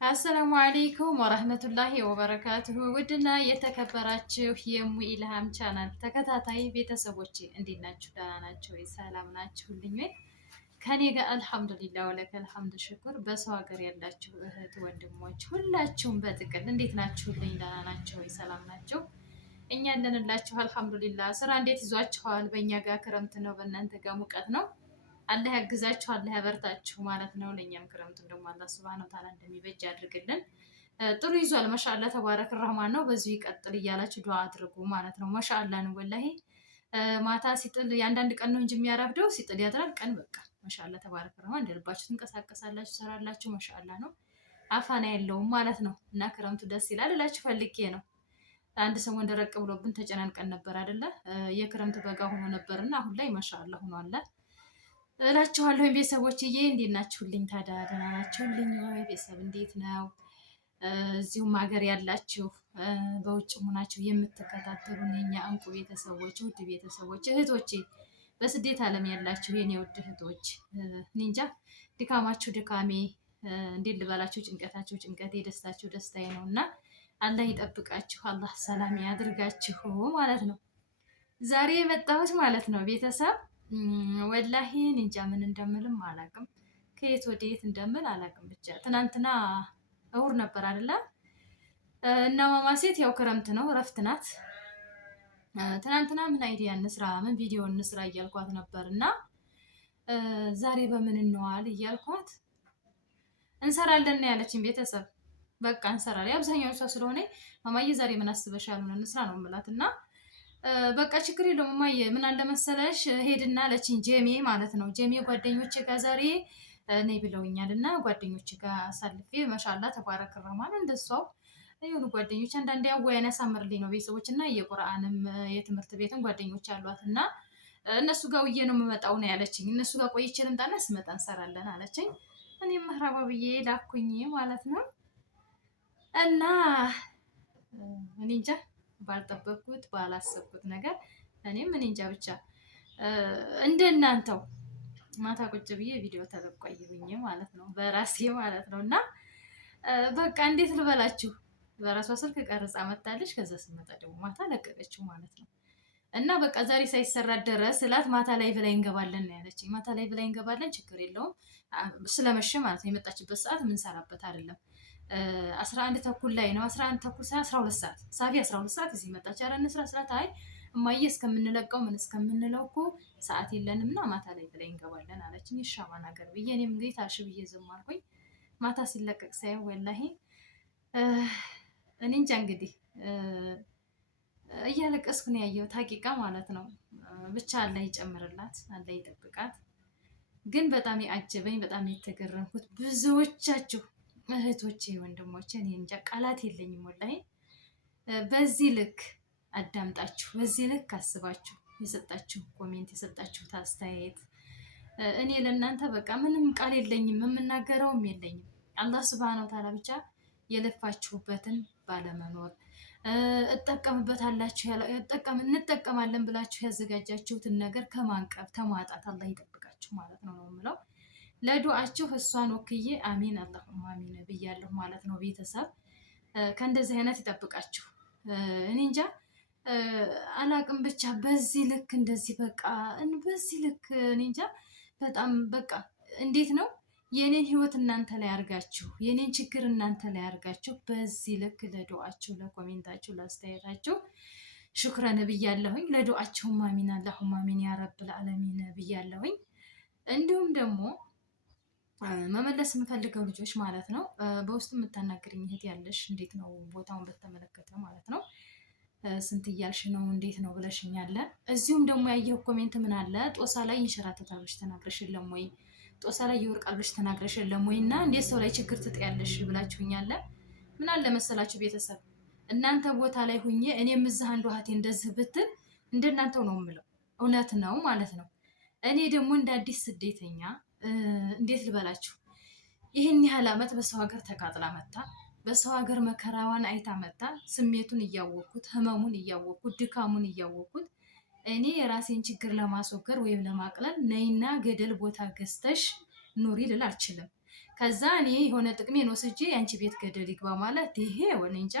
አሰላሙ አለይኩም ወራህመቱላሂ ወበረካቱሁ። ውድና የተከበራችሁ የሙ ኢልሃም ቻናል ተከታታይ ቤተሰቦቼ እንዴት ናችሁ? ደህና ናችሁ ወይ? ሰላም ናችሁልኝ ወይ? ከኔ ጋር አልሐምዱሊላህ ወለከል ሐምድ ሽኩር። በሰው ሀገር ያላችሁ እህት ወንድሞች ሁላችሁም በጥቅል እንዴት ናችሁልኝ? ደህና ናችሁ ወይ? ሰላም ናችሁ? እኛ እንደንላችሁ አልሐምዱሊላህ። ስራ እንዴት ይዟችኋል? በእኛ ጋር ክረምት ነው፣ በእናንተ ጋር ሙቀት ነው። አላህ ያግዛችሁ፣ አላህ ያበርታችሁ ማለት ነው። ለእኛም ክረምቱን ደግሞ አላህ ሱብሃነሁ ወተዓላ እንደሚበጅ ያድርግልን። ጥሩ ይዟል። ማሻአላ ተባረክ ረህማን ነው። በዚሁ ይቀጥል እያላችሁ ዱዓ አድርጉ ማለት ነው። ማሻአላ ነው ወላሂ። ማታ ሲጥል የአንዳንድ ቀን ነው እንጂ የሚያረፍደው ሲጥል ያድራል። ቀን በቃ ማሻአላ ተባረክ ረህማን እንደልባችሁ ትንቀሳቀሳላችሁ፣ ትሰራላችሁ። ማሻአላ ነው። አፋና የለውም ማለት ነው። እና ክረምቱ ደስ ይላል እላችሁ ፈልጌ ነው። አንድ ሰሞን ደረቅ ብሎብን ተጨናንቀን ነበር አይደለ? የክረምት በጋ ሆኖ ነበርና አሁን ላይ ማሻአላ ሆኗል እላችኋለሁ። ቤተሰቦችዬ እንዴት ናችሁልኝ? ታዲያ ደህና ናችሁልኝ ወይ? ቤተሰብ እንዴት ነው? እዚሁም ሀገር ያላችሁ በውጭ ሆናችሁ የምትከታተሉን የኛ እንቁ ቤተሰቦች፣ ውድ ቤተሰቦች፣ እህቶቼ በስደት ዓለም ያላችሁ የኔ ውድ እህቶች ኒንጃ ድካማችሁ ድካሜ እንዴት ልበላችሁ፣ ጭንቀታችሁ ጭንቀቴ፣ ደስታችሁ ደስታዬ ነው እና አላህ ይጠብቃችሁ፣ አላህ ሰላም ያድርጋችሁ ማለት ነው። ዛሬ የመጣሁት ማለት ነው ቤተሰብ ወላሂ እንጃ ምን እንደምልም አላቅም፣ ከየት ወደ የት እንደምል አላቅም። ብቻ ትናንትና እሑድ ነበር አይደለ? እና ማማ ሴት ያው ክረምት ነው እረፍት ናት። ትናንትና ምን አይዲያ እንስራ ምን ቪዲዮ እንስራ እያልኳት ነበር እና ዛሬ በምን እንዋል እያልኳት እንሰራለን ያለችን ቤተሰብ በቃ እንሰራለን። አብዛኛው እሷ ስለሆነ ማማዬ ዛሬ ምን አስበሻል ምን እንስራ ነው የምላት እና በቃ ችግር የለውም እማዬ ምን አለ መሰለሽ ሄድና አለችኝ። ጀሜ ማለት ነው ጀሜ ጓደኞቼ ጋር ዛሬ ነይ ብለውኛል እና ጓደኞቼ ጋር አሳልፌ ማሻአላ ተባረክ ረህማን እንደሷው የሆኑ ጓደኞች አንዳንዴ አወያን ያሳምርልኝ ነው ቤተሰቦች እና የቁርአንም የትምህርት ቤትም ጓደኞች አሏት እና እነሱ ጋር ውዬ ነው የምመጣው ነው ያለችኝ። እነሱ ጋር ቆይቼ ልምጣና ስመጣ እንሰራለን አለችኝ። እኔም መህራባ ብዬ ላኩኝ ማለት ነው እና እኔ እንጃ ባልጠበቅኩት ባላሰብኩት ነገር እኔም እኔ እንጃ ብቻ እንደናንተው ማታ ቁጭ ብዬ ቪዲዮ ተለቋየሁኝ ማለት ነው በራሴ ማለት ነው እና በቃ እንዴት ልበላችሁ በራሷ ስልክ ቀርጻ መታለች። ከዛ ስመጣ ደግሞ ማታ ለቀቀችው ማለት ነው እና በቃ ዛሬ ሳይሰራ ድረስ ስላት ማታ ላይ ብላይ እንገባለን ነው ያለችኝ። ማታ ላይ ብላይ እንገባለን ችግር የለውም ስለመሸ ማለት ነው። የመጣችበት ሰዓት የምንሰራበት አይደለም 11 ተኩል ላይ ነው 11 ተኩል 12 ሰዓት ሳፊ 12 ሰዓት እዚህ መጣች። ኧረ እንስራ ስላት አይ እማዬ እስከምንለቀው ምን እስከምንለው እኮ ሰዓት የለንም እና ማታ ላይ ብላይ እንገባለን አለችኝ። ይሻማ ነገር ብዬ እኔም እንግዲህ ታሽ ብዬ ዝም አልኩኝ። ማታ ሲለቀቅ ሳይሆን ወላሂ እኔ እንጃ እንግዲህ እያለቀስኩ ነው ያየሁት ሀቂቃ ማለት ነው። ብቻ አላህ ይጨምርላት አላህ ይጠብቃት። ግን በጣም ያጀበኝ በጣም የተገረምኩት ብዙዎቻችሁ እህቶቼ ወንድሞቼ እኔ እንጃ ቃላት የለኝም ወላሂ በዚህ ልክ አዳምጣችሁ በዚህ ልክ አስባችሁ የሰጣችሁ ኮሜንት የሰጣችሁት አስተያየት እኔ ለእናንተ በቃ ምንም ቃል የለኝም የምናገረውም የለኝም። አላህ ሱብሃነሁ ወተዓላ ብቻ የለፋችሁበትን ባለመኖር እንጠቀማለን ብላችሁ ያዘጋጃችሁትን ነገር ከማንቀብ ተማጣት አላህ ይጠብቃችሁ ማለት ነው የምለው። ለዱዓችሁ እሷን ወክዬ አሚን አላሁማ አሚን ብያለሁ ማለት ነው። ቤተሰብ ከእንደዚህ አይነት ይጠብቃችሁ። እኔ እንጃ አላቅም ብቻ በዚህ ልክ እንደዚህ በቃ በዚህ ልክ እኔ እንጃ በጣም በቃ እንዴት ነው የኔን ህይወት እናንተ ላይ አርጋችሁ የኔን ችግር እናንተ ላይ አርጋችሁ በዚህ ልክ ለዱዓችሁ ለኮሜንታችሁ ለአስተያየታችሁ ሹክራን ብያለሁኝ። ለዱዓችሁም አሚን አላሁማ አሚን ያ ረብል ዓለሚን ብያለሁኝ። እንዲሁም ደግሞ መመለስ የምፈልገው ልጆች ማለት ነው በውስጥ የምታናግርኝ እህት ያለሽ እንዴት ነው ቦታውን በተመለከተ ማለት ነው ስንት እያልሽ ነው እንዴት ነው ብለሽኛል። እዚሁም ደግሞ ያየው ኮሜንት ምን አለ ጦሳ ላይ ይንሸራተታል ብለሽ ተናግረሽ የለም ወይ ጦሳ ላይ ይወርቃል ብለሽ ተናግረሽ የለም ወይ እና እንዴት ሰው ላይ ችግር ትጥያለሽ ብላችሁኛል። ምን አለ መሰላችሁ ቤተሰብ እናንተ ቦታ ላይ ሁኜ እኔም እዛ አንዱ እህቴ እንደዚህ ብትል እንደናንተው ነው የምለው እውነት ነው ማለት ነው። እኔ ደግሞ እንደ አዲስ ስደተኛ እንዴት ልበላችሁ ይህን ያህል ዓመት በሰው ሀገር ተቃጥላ መታ በሰው ሀገር መከራዋን አይታ መታ ስሜቱን እያወቅኩት ህመሙን እያወቅኩት ድካሙን እያወቅኩት እኔ የራሴን ችግር ለማስወገድ ወይም ለማቅለል ነይና ገደል ቦታ ገዝተሽ ኑሪ ልል አልችልም። ከዛ እኔ የሆነ ጥቅሜን ወስጄ የአንቺ ቤት ገደል ይግባ ማለት ይሄ ወኔ እንጃ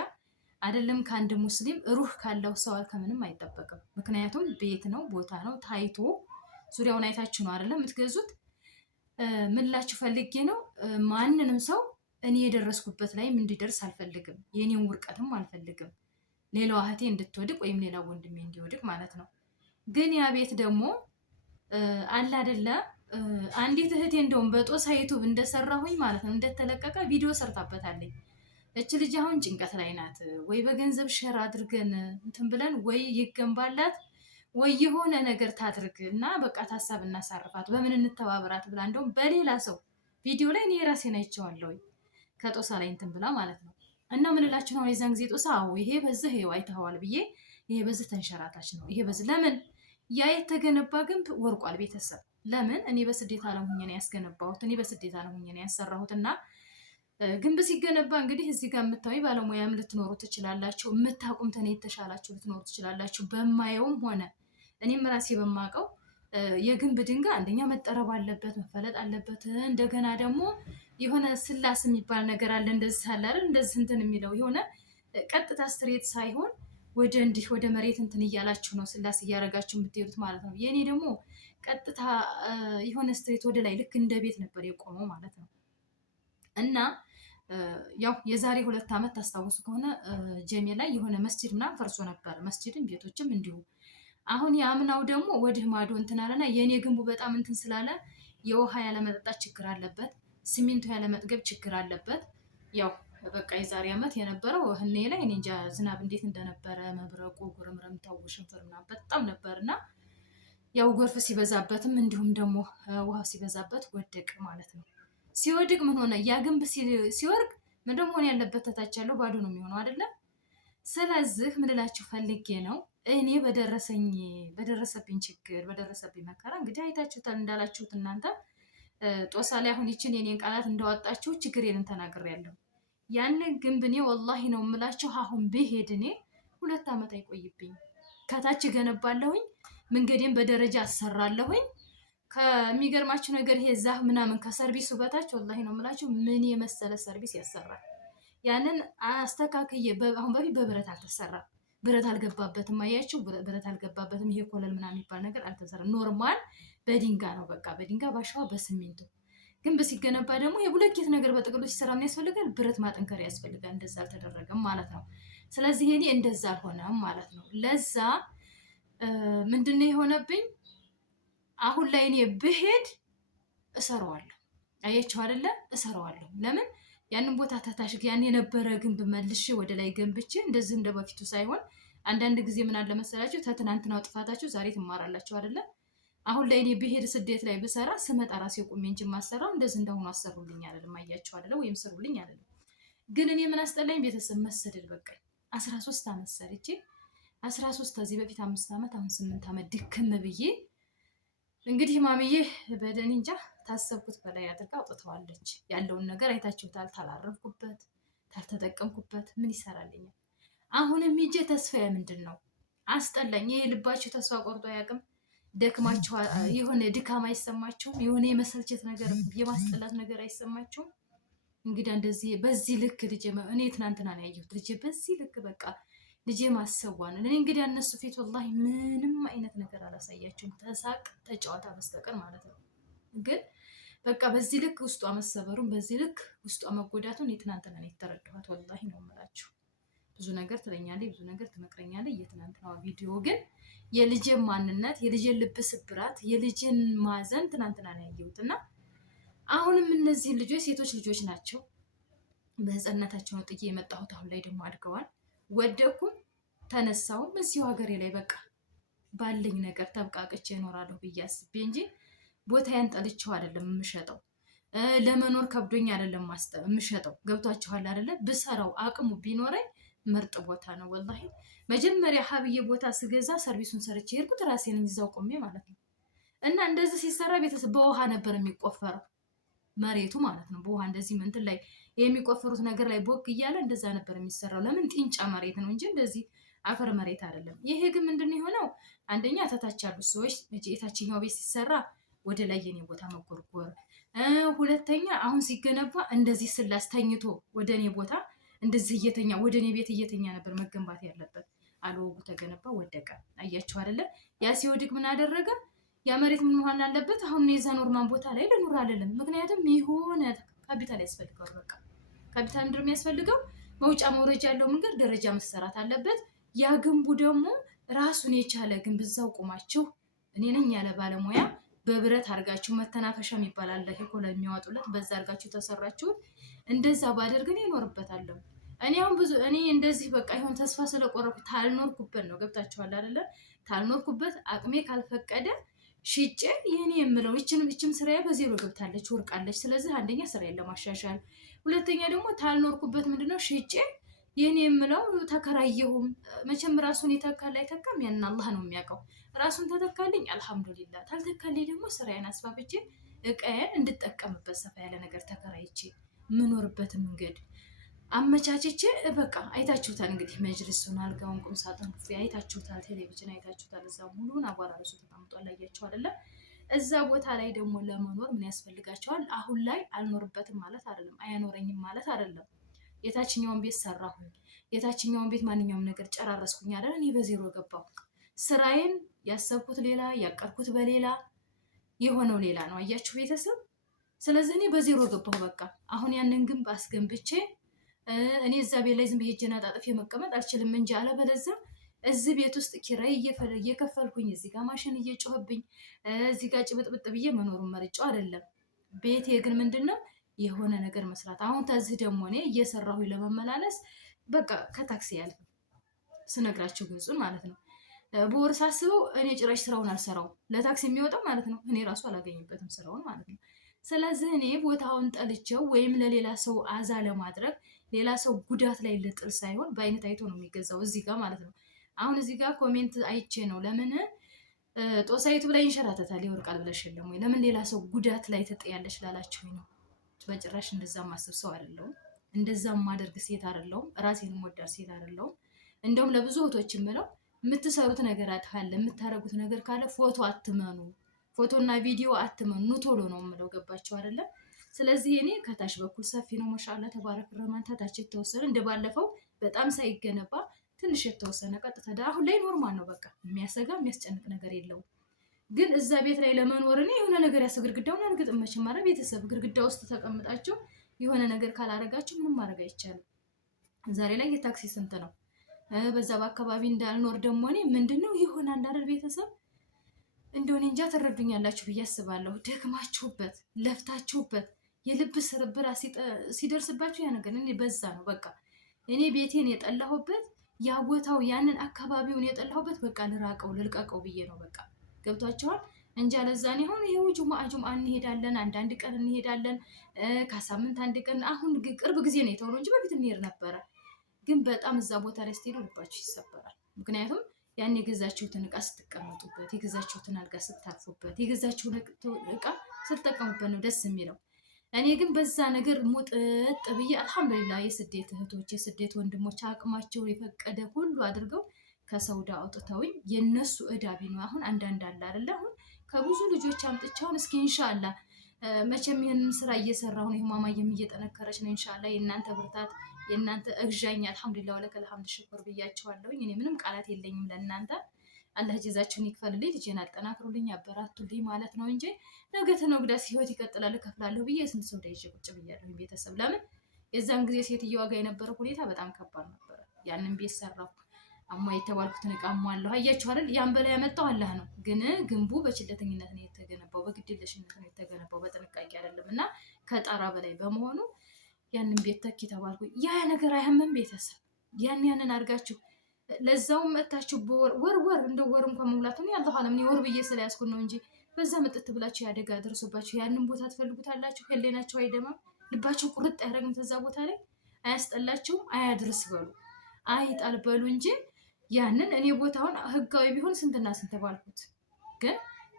አይደለም። ከአንድ ሙስሊም ሩህ ካለው ሰው ከምንም አይጠበቅም። ምክንያቱም ቤት ነው፣ ቦታ ነው፣ ታይቶ ዙሪያውን አይታችሁ ነው አይደለም የምትገዙት። ምላችሁ ፈልጌ ነው ማንንም ሰው እኔ የደረስኩበት ላይም እንዲደርስ አልፈልግም። የኔን ውርቀትም አልፈልግም። ሌላዋ እህቴ እንድትወድቅ ወይም ሌላ ወንድሜ እንዲወድቅ ማለት ነው። ግን ያ ቤት ደግሞ አለ አይደለ አንዲት እህቴ እንደውም በጦሳ ዩቱብ እንደሰራሁኝ ማለት ነው እንደተለቀቀ ቪዲዮ ሰርታበታለኝ። እች ልጅ አሁን ጭንቀት ላይ ናት። ወይ በገንዘብ ሸር አድርገን እንትን ብለን ወይ ይገንባላት ወይ የሆነ ነገር ታድርግ እና በቃ ታሳብ እናሳርፋት፣ በምን እንተባበራት ብላ እንደውም በሌላ ሰው ቪዲዮ ላይ እኔ የራሴን አይቼዋለሁ ከጦሳ ላይ እንትን ብላ ማለት ነው። እና ምን እላችሁ ነው የዛን ጊዜ ጦሳ አዎ ይሄ በዚህ ይሄው አይተኸዋል ብዬ ይሄ በዚህ ተንሸራታች ነው ይሄ በዚህ ለምን ያ የተገነባ ግንብ ወርቋል። ቤተሰብ ለምን እኔ በስደት ዓለም ሆኜ ነው ያስገነባሁት፣ እኔ በስደት ዓለም ሆኜ ነው ያሰራሁት። እና ግንብ ሲገነባ እንግዲህ እዚህ ጋር የምታዩኝ ባለሙያም ልትኖሩ ትችላላችሁ፣ የምታውቁም ተኔ የተሻላችሁ ልትኖሩ ትችላላችሁ። በማየውም ሆነ እኔም ራሴ በማውቀው የግንብ ድንጋይ አንደኛ መጠረብ አለበት፣ መፈለጥ አለበት። እንደገና ደግሞ የሆነ ስላስ የሚባል ነገር አለ። እንደዚህ አለ አይደል? እንደዚህ እንትን የሚለው የሆነ ቀጥታ ስትሬት ሳይሆን ወደ እንዲህ ወደ መሬት እንትን እያላችሁ ነው ስላስ እያደረጋችሁ የምትሄዱት ማለት ነው። የእኔ ደግሞ ቀጥታ የሆነ ስትሬት ወደ ላይ ልክ እንደ ቤት ነበር የቆመው ማለት ነው። እና ያው የዛሬ 2 ዓመት ታስታውሱ ከሆነ ጀሜ ላይ የሆነ መስጂድ ምናምን ፈርሶ ነበር። መስጂድም ቤቶችም እንዲሁ። አሁን የአምናው ደግሞ ወዲህ ማዶ እንትን አለና የእኔ ግንቡ በጣም እንትን ስላለ የውሃ ያለመጠጣት ችግር አለበት፣ ሲሚንቶ ያለመጥገብ ችግር አለበት። ያው በቃ የዛሬ ዓመት የነበረው እኔ ላይ እኔ እንጃ ዝናብ እንዴት እንደነበረ መብረቁ፣ ጉርምርምታው፣ ሽንፍር ምናምን በጣም ነበርና ያው ጎርፍ ሲበዛበትም እንዲሁም ደግሞ ውሃ ሲበዛበት ወደቅ ማለት ነው። ሲወድቅ ምን ሆነ? ያ ግንብ ሲወርቅ ምን መሆን ያለበት ተታች ያለው ባዶ ነው የሚሆነው አይደለም። ስለዚህ ምን እላችሁ ፈልጌ ነው እኔ በደረሰብኝ ችግር በደረሰብኝ መከራ እንግዲህ አይታችሁታል እንዳላችሁት እናንተ ጦሳ ላይ አሁን ይችን የኔን ቃላት እንዳወጣችሁ ችግሬን ተናግሬያለሁ። ያንን ግንብ እኔ ወላሂ ነው የምላችሁ አሁን ብሄድ እኔ 2 ዓመት አይቆይብኝ። ከታች ገነባለሁኝ፣ መንገዴን በደረጃ አሰራለሁኝ። ከሚገርማችሁ ነገር ይሄ ዛፍ ምናምን ከሰርቪሱ በታች ወላሂ ነው የምላችሁ ምን የመሰለ ሰርቪስ ያሰራል። ያንን አስተካክዬ አሁን በፊት በብረት አልተሰራም፣ ብረት አልገባበትም። አያችሁ ብረት አልገባበትም። ይሄ ኮለል ምናምን የሚባል ነገር አልተሰራም። ኖርማል በድንጋይ ነው በቃ በድንጋይ ባሸዋ በሲሚንቶ። ግንብ ሲገነባ ደግሞ የብሎኬት ነገር በጥቅሉ ሲሰራ ምን ያስፈልጋል? ብረት ማጠንከር ያስፈልጋል። እንደዛ አልተደረገም ማለት ነው። ስለዚህ እኔ እንደዛ አልሆነም ማለት ነው። ለዛ ምንድነው የሆነብኝ? አሁን ላይ እኔ ብሄድ እሰራዋለሁ። አያችሁ አይደለ? እሰራዋለሁ። ለምን ያንን ቦታ ተታሽግ ያን የነበረ ግንብ መልሼ ወደ ላይ ገንብቼ እንደዚህ እንደ በፊቱ ሳይሆን አንዳንድ ጊዜ ምን አለ መሰላችሁ ተትናንትናው ጥፋታችሁ ዛሬ ትማራላችሁ አይደለ? አሁን ላይ እኔ ብሄድ ስደት ላይ ብሰራ ስመጣ ራሴ ቁሜ እንጂ ማሰራው እንደዚህ እንደሆነ አሰሩልኝ አይደለም። አያችሁ አይደለ? ወይም ስሩልኝ አይደለም። ግን እኔ ምን አስጠላኝ? ቤተሰብ መሰደድ በቃኝ። 13 ዓመት ሰርቼ 13 ከዚህ በፊት 5 ዓመት አሁን 8 ዓመት ድክም ብዬ እንግዲህ ማሚዬ በደን እንጃ ታሰብኩት በላይ አድርጋ አውጥተዋለች። ያለውን ነገር አይታችሁታል። ታላረፍኩበት ታልተጠቀምኩበት ምን ይሰራልኛል? አሁንም ሂጄ ተስፋዬ ምንድን ነው? አስጠላኝ። ይሄ ልባችሁ ተስፋ ቆርጦ አያውቅም? ደክማችሁ የሆነ ድካም አይሰማችሁም? የሆነ የመሰልቸት ነገር የማስጠላት ነገር አይሰማችሁም? እንግዲህ እንደዚህ በዚህ ልክ ልጄ እኔ ትናንትና ነው ያየሁት። ልጄ በዚህ ልክ በቃ ልጄ ማሰዋ ነው። እኔ እንግዲህ እነሱ ፊት ወላሂ ምንም አይነት ነገር አላሳያቸውም ተሳቅ ተጫዋታ በስተቀር ማለት ነው። ግን በቃ በዚህ ልክ ውስጧ መሰበሩን በዚህ ልክ ውስጧ መጎዳቱን የትናንትና ነው የተረዳኋት። ወላሂ ነው የምላችሁ። ብዙ ነገር ትለኛለች፣ ብዙ ነገር ትመክረኛለች። የትናንትናዋ ቪዲዮ ግን የልጄን ማንነት፣ የልጄን ልብ ስብራት፣ የልጄን ማዘን ትናንትና ነው ያየሁት። እና አሁንም እነዚህ ልጆች ሴቶች ልጆች ናቸው። በህፃንነታቸው ነው ጥዬ የመጣሁት። አሁን ላይ ደግሞ አድገዋል። ወደኩም ተነሳውም እዚሁ ሀገሬ ላይ በቃ ባለኝ ነገር ተብቃቅቼ እኖራለሁ ብዬ አስቤ እንጂ ቦታዬን ጠልቼው አይደለም የምሸጠው። ለመኖር ከብዶኝ አይደለም የምሸጠው። ገብቷችኋል አይደለ? ብሰራው አቅሙ ቢኖረኝ ምርጥ ቦታ ነው ወላሂ። መጀመሪያ ሀብዬ ቦታ ስገዛ ሰርቪሱን ሰርቼ ሄድኩት ራሴ ነኝ እዛው ቆሜ ማለት ነው። እና እንደዚህ ሲሰራ ቤተሰብ በውሃ ነበር የሚቆፈረው መሬቱ ማለት ነው። በውሃ እንደዚህ እንትን ላይ የሚቆፍሩት ነገር ላይ ቦግ እያለ እንደዛ ነበር የሚሰራው። ለምን ጢንጫ መሬት ነው እንጂ እንደዚህ አፈር መሬት አይደለም። ይሄ ግን ምንድን ነው የሆነው? አንደኛ ተታች ያሉት ሰዎች የታችኛው ቤት ሲሰራ ወደ ላይ የኔ ቦታ መጎርጎር፣ ሁለተኛ አሁን ሲገነባ እንደዚህ ስላስ ተኝቶ ወደ እኔ ቦታ እንደዚህ እየተኛ ወደ እኔ ቤት እየተኛ ነበር መገንባት ያለበት። አልወጉ ተገነባ፣ ወደቀ። አያችሁ አይደለ? ያ ሲወድቅ ምን አደረገ? ያ መሬት ምን መሆን አለበት? አሁን የዛ ኖርማን ቦታ ላይ ልኑር አልልም። ምክንያቱም የሆነ ካፒታል ያስፈልገዋል። በቃ ካፒታል ምንድን ነው የሚያስፈልገው? መውጫ መውረጃ ያለው መንገድ ደረጃ መሰራት አለበት። ያ ግንቡ ደግሞ ራሱን የቻለ ግንብ እዛው ቁማችሁ እኔ ነኝ ያለ ባለሙያ በብረት አድርጋችሁ መተናፈሻ የሚባል አለ ኢኮኖሚ የሚያወጡለት በዛ አድርጋችሁ ተሰራችሁት። እንደዛ ባደርግ እኔ እኖርበታለሁ። እኔ አሁን ብዙ እኔ እንደዚህ በቃ ይሁን ተስፋ ስለቆረኩ ታልኖርኩበት ነው። ገብታችኋል አይደለ? ታልኖርኩበት አቅሜ ካልፈቀደ ሽጬ የኔ የምለው ይችም ስራዬ በዜሮ ገብታለች ወርቃለች። ስለዚህ አንደኛ ስራዬን ለማሻሻል፣ ሁለተኛ ደግሞ ታልኖርኩበት ምንድነው ሽጬ የኔ የምለው ተከራየሁም መቼም ራሱን የተካል አይተካም፣ ያን አላህ ነው የሚያውቀው። ራሱን ተተካልኝ አልሐምዱሊላህ፣ ታልተካልኝ ደግሞ ስራዬን አስፋፍቼ እቃዬን እንድጠቀምበት ሰፋ ያለ ነገር ተከራይቼ የምኖርበት መንገድ አመቻችቼ በቃ አይታችሁታል። እንግዲህ መጅልሱን፣ አልጋውን፣ ቁም ሳጥን፣ ቡፌ አይታችሁታል። ቴሌቪዥን አይታችሁታል። እዛ ሙሉን አቧራ ለብሶ ተቀምጧል። አያችሁ አይደለ? እዛ ቦታ ላይ ደግሞ ለመኖር ምን ያስፈልጋቸዋል? አሁን ላይ አልኖርበትም ማለት አይደለም፣ አያኖረኝም ማለት አይደለም። የታችኛውን ቤት ሰራሁኝ፣ የታችኛውን ቤት ማንኛውም ነገር ጨራረስኩኝ አይደል? እኔ በዜሮ ገባሁ። ስራዬን ያሰብኩት ሌላ፣ ያቀርኩት በሌላ፣ የሆነው ሌላ ነው። አያችሁ ቤተሰብ። ስለዚህ እኔ በዜሮ ገባሁ። በቃ አሁን ያንን ግንብ አስገንብቼ እኔ እዛ ቤት ላይ ዝም ብዬ እጄን አጣጥፌ መቀመጥ አልችልም እንጂ አለበለዚያ እዚህ ቤት ውስጥ ኪራይ እየከፈልኩኝ እዚህ ጋር ማሽን እየጮህብኝ እዚህ ጋር ጭብጥብጥ ብዬ መኖሩን መርጫው አይደለም። ቤቴ ግን ምንድን ነው የሆነ ነገር መስራት። አሁን ተዚህ ደግሞ እኔ እየሰራሁ ለመመላለስ በቃ ከታክሲ ያለ ስነግራቸው ግልጹን ማለት ነው። በወር ሳስበው እኔ ጭራሽ ስራውን አልሰራውም፣ ለታክሲ የሚወጣው ማለት ነው። እኔ ራሱ አላገኝበትም ስራውን ማለት ነው። ስለዚህ እኔ ቦታውን ጠልቼው ወይም ለሌላ ሰው አዛ ለማድረግ ሌላ ሰው ጉዳት ላይ ልጥል ሳይሆን በአይነት አይቶ ነው የሚገዛው እዚህ ጋር ማለት ነው። አሁን እዚህ ጋር ኮሜንት አይቼ ነው ለምን ጦሳይቱ ላይ ይንሸራተታል ይወርቃል ብለሽ የለም ወይ ለምን ሌላ ሰው ጉዳት ላይ ትጥያለሽ ላላችሁኝ ነው። በጭራሽ እንደዛ ማስብ ሰው አይደለሁም። እንደዛ ማደርግ ሴት አይደለሁም። ራሴንም ወዳድ ሴት አይደለሁም። እንደውም ለብዙ እህቶች የምለው የምትሰሩት ነገር ካለ የምታደርጉት ነገር ካለ ፎቶ አትመኑ፣ ፎቶና ቪዲዮ አትመኑ ቶሎ ነው የምለው። ገባቸው አይደለ? ስለዚህ እኔ ከታች በኩል ሰፊ ነው ማሻአላ ተባረክ ረህማን። ታች የተወሰነ እንደባለፈው በጣም ሳይገነባ ትንሽ የተወሰነ ቀጥታ አሁን ላይ ኖርማል ነው። በቃ የሚያሰጋ የሚያስጨንቅ ነገር የለውም። ግን እዛ ቤት ላይ ለመኖር እኔ የሆነ ነገር ያሰ ግድግዳውን አልግጥም መቼም ማለት ቤተሰብ ግድግዳ ውስጥ ተቀምጣችሁ የሆነ ነገር ካላረጋችሁ ምንም ማድረግ አይቻልም። ዛሬ ላይ የታክሲ ስንት ነው? በዛ በአካባቢ እንዳልኖር ደግሞ እኔ ምንድነው ይሆን አንዳንድ ቤተሰብ እንደሆነ እንጃ ትረዱኛላችሁ ብዬ አስባለሁ። ደክማችሁበት ለፍታችሁበት የልብ ስብራት ሲደርስባችሁ ያ ነገር እኔ በዛ ነው በቃ እኔ ቤቴን የጠላሁበት ያ ቦታው ያንን አካባቢውን የጠላሁበት በቃ ልራቀው ልልቀቀው ብዬ ነው በቃ ገብቷቸዋል እንጂ አለዛኔ አሁን ይሄው ጁምአ እንሄዳለን፣ አንዳንድ ቀን እንሄዳለን፣ ከሳምንት አንድ ቀን። አሁን ቅርብ ጊዜ ነው የተሆነው እንጂ በፊት እንሄድ ነበረ። ግን በጣም እዛ ቦታ ላይ ስትሄዱ ልባችሁ ይሰበራል። ምክንያቱም ያን የገዛችሁትን እቃ ስትቀመጡበት፣ የገዛችሁትን አልጋ ስታርፉበት፣ የገዛችሁን እቃ ስትጠቀሙበት ነው ደስ የሚለው። እኔ ግን በዛ ነገር ሙጥጥ ብዬ አልሐምዱሊላህ የስደት እህቶች የስደት ወንድሞች አቅማቸውን የፈቀደ ሁሉ አድርገው ከሰውዳ አውጥተውኝ የነሱ እዳ ቢኖር አሁን አንዳንድ አለ አይደለ? አሁን ከብዙ ልጆች አምጥቻውን እስኪ ኢንሻአላህ መቼም ይሄንን ስራ እየሰራሁ ነው። ማማዬም እየጠነከረች ነው። ኢንሻአላህ የእናንተ ብርታት የእናንተ እግዣኝ አልሐምዱሊላህ ወለከል ሐምድ ሽኩር ብያቸዋለሁኝ። እኔ ምንም ቃላት የለኝም ለእናንተ። አላህ ጀዛችሁን ይክፈልልኝ፣ ልጄን አጠናክሩልኝ፣ አበራቱልኝ ማለት ነው እንጂ ነገ ተነግዳስ ህይወት ይቀጥላል እከፍላለሁ ብዬ ስንት ሰው ዳይዤ ቁጭ ብያለሁ ቤተሰብ። ለምን የዛን ጊዜ ሴትዮዋ ጋር የነበረው ሁኔታ በጣም ከባድ ነበረ። ያንን ቤት ሰራሁ አሟ የተባልኩትን እቃ አሟለሁ። አያችሁ አይደል? ያን በላይ ያመጣው አላህ ነው። ግን ግንቡ በችለተኝነት ነው የተገነባው፣ በግድየለሽነት ነው የተገነባው፣ በጥንቃቄ አይደለም እና ከጣራ በላይ በመሆኑ ያንን ቤት ተኪ ተባልኩ። ያ ነገር አያመን ቤተሰብ ያንን አድርጋችሁ ለዛውም መታችሁ ወር እንደ ወር እንኳን መሙላቱን ያለው አለም ነው ወር ብዬ ስለያዝኩት ነው እንጂ በዛ መጥት ብላችሁ ያደጋ ደርሶባችሁ ያንን ቦታ ትፈልጉታላችሁ። ህሊናችሁ አይደማም? ልባችሁ ቁርጥ ያደረግም ተዛ ቦታ ላይ አያስጠላችሁም? አያድርስ በሉ አይጣል በሉ እንጂ ያንን እኔ ቦታውን ህጋዊ ቢሆን ስንትና ስንት ባልኩት። ግን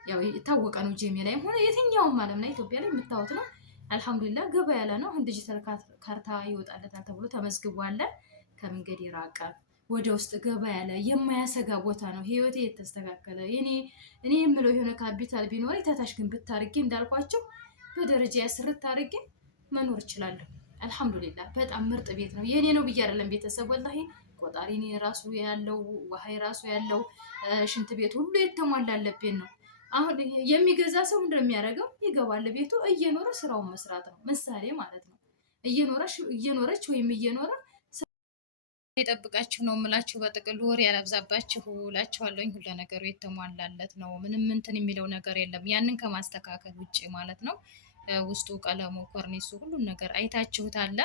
ያው የታወቀ ነው ጄሜ ላይም ሆነ የትኛውም ዓለም ላይ ኢትዮጵያ ላይ የምታዩት ነው። አልሐምዱሊላህ ገበያ ያለ ነው። አሁን ዲጂታል ካርታ ይወጣለታል ተብሎ ተመዝግቧል። ከመንገድ የራቀ ወደ ውስጥ ገባ ያለ የማያሰጋ ቦታ ነው። ህይወቴ የተስተካከለ እኔ የምለው የሆነ ካፒታል ቢኖር ተታች ግን ብታርጌ እንዳልኳቸው በደረጃ ያስርት አድርጌ መኖር እችላለሁ። አልሐምዱሊላህ በጣም ምርጥ ቤት ነው። የኔ ነው ብዬ አይደለም ቤተሰብ ወላሂ ቆጣሪ ራሱ ያለው ውሃ ራሱ ያለው ሽንት ቤት ሁሉ የተሟላለት ቤት ነው። አሁን የሚገዛ ሰው እንደሚያደርገው ይገባል ቤቱ እየኖረ ስራውን መስራት ነው። ምሳሌ ማለት ነው። እየኖረች ወይም እየኖረ የጠብቃችሁ ነው የምላችሁ። በጥቅሉ ወሬ ያላብዛባችሁ እላችኋለሁኝ። ሁሉ ነገሩ የተሟላለት ነው። ምንም እንትን የሚለው ነገር የለም። ያንን ከማስተካከል ውጭ ማለት ነው። ውስጡ ቀለሙ፣ ኮርኒሱ፣ ሁሉም ነገር አይታችሁታል።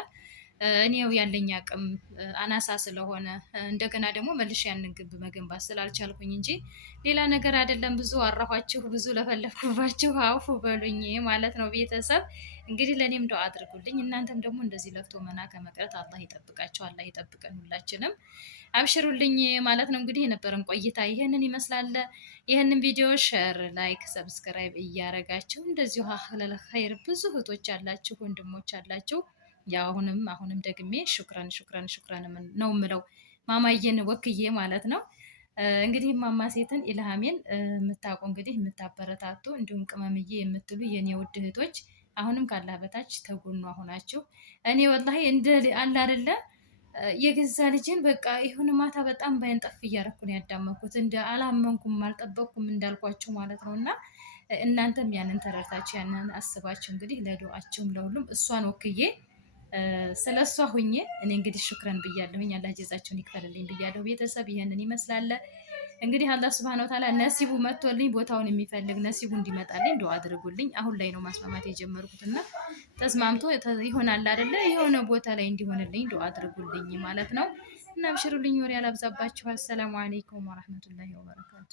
እኔው ያለኝ አቅም አናሳ ስለሆነ እንደገና ደግሞ መልሼ ያንን ግንብ መገንባት ስላልቻልኩኝ እንጂ ሌላ ነገር አይደለም። ብዙ አራኋችሁ፣ ብዙ ለፈለፍኩባችሁ፣ አውፉ በሉኝ ማለት ነው። ቤተሰብ እንግዲህ ለእኔም ዱአ አድርጉልኝ። እናንተም ደግሞ እንደዚህ ለፍቶ መና ከመቅረት አላህ ይጠብቃችሁ፣ አላህ ይጠብቀን ሁላችንም። አብሽሩልኝ ማለት ነው። እንግዲህ የነበረን ቆይታ ይህንን ይመስላል። ይህንን ቪዲዮ ሸር፣ ላይክ፣ ሰብስክራይብ እያረጋችሁ እንደዚሁ አህለል ኸይር ብዙ እህቶች አላችሁ፣ ወንድሞች አላችሁ። ያው አሁንም ደግሜ ሹክራን ነው የምለው ማማዬን ወክዬ ማለት ነው። እንግዲህ ማማ ሴትን ኢልሃሜን የምታውቁ እንግዲህ የምታበረታቱ እንዲሁም ቅመምዬ የምትሉ የኔ ውድ እህቶች አሁንም ካላህ በታች ተጎኗ ሆናችሁ እኔ ወላሂ እንደ አለ አይደለ የገዛ ልጅን በቃ ይሁን ማታ በጣም ባይን ጠፍ እያደረኩ ነው ያዳመኩት። እንደ አላመንኩም አልጠበቅኩም እንዳልኳችሁ ማለት ነው። እና እናንተም ያንን ተረድታችሁ ያንን አስባችሁ እንግዲህ ለዱዓችሁም ለሁሉም እሷን ወክዬ ስለ እሷ ሁኜ እኔ እንግዲህ ሹክረን ብያለሁኝ። አላህ ጀዛቸውን ይክፈልልኝ ብያለሁ። ቤተሰብ ይሄንን ይመስላል እንግዲህ። አላህ ሱብሃነሁ ወተዓላ ነሲቡ መጥቶልኝ ቦታውን የሚፈልግ ነሲቡ እንዲመጣልኝ ዱአ አድርጉልኝ። አሁን ላይ ነው ማስማማት የጀመርኩትና ተስማምቶ ይሆናል አይደለ የሆነ ቦታ ላይ እንዲሆንልኝ ዱአ አድርጉልኝ ማለት ነው። እና አብሽሩልኝ፣ ወሬ አላብዛባችሁ። አሰላሙ አለይኩም ወራህመቱላሂ ወበረካቱ።